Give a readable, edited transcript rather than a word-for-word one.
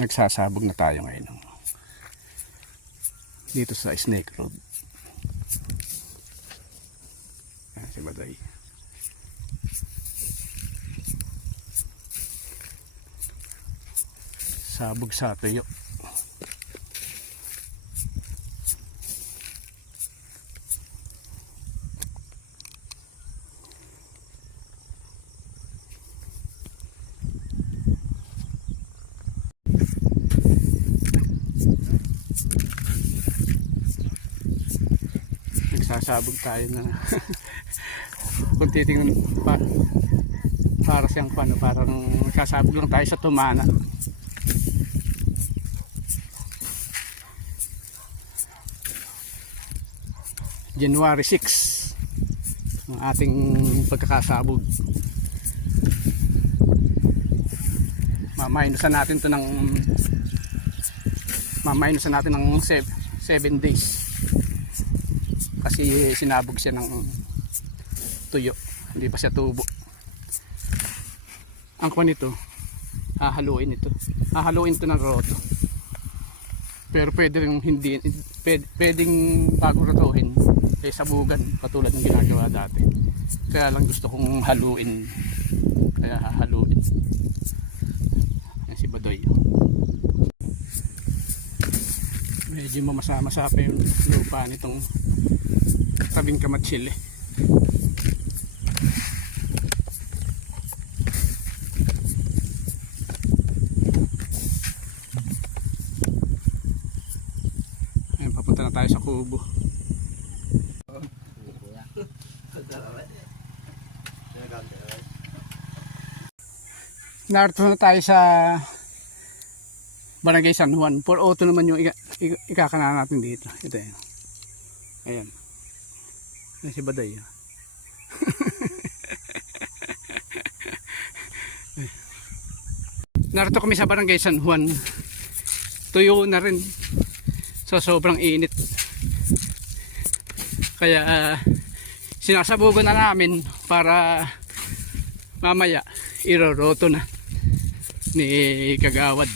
Nagsasabog na tayo ngayon dito sa Snake Road. Ayan si Baday. Sabog sa tuyo. Nagsasabog tayo na kung titingnan para siyang paano, parang nagsasabog lang tayo sa tumana. January 6 ang ating pagkakasabog. Mamainusan natin to ng 7 days kasi sinabog siya ng tuyo, hindi pa siya tubo. Ang kuha nito, hahaluin ito ng roto, pero pwede rin hindi, pwedeng bago rotohin sabugan katulad ng ginagawa dati. Kaya lang gusto kong haluin, kaya hahaluin. Yan si Badoy. Medyo mamasa-masa pa yung lupa nitong tabing Kamatsili. Ayun, papunta na tayo sa kubo. Narito na tayo sa Barangay San Juan. 4-auto naman yung ikakana natin dito. Ito yan. Ayan. Ayan si Baday. Narito kami sa Barangay San Juan. Tuyo na rin. So sobrang init. Kaya sinasabugan na namin para mamaya iroroto na ni Kagawad.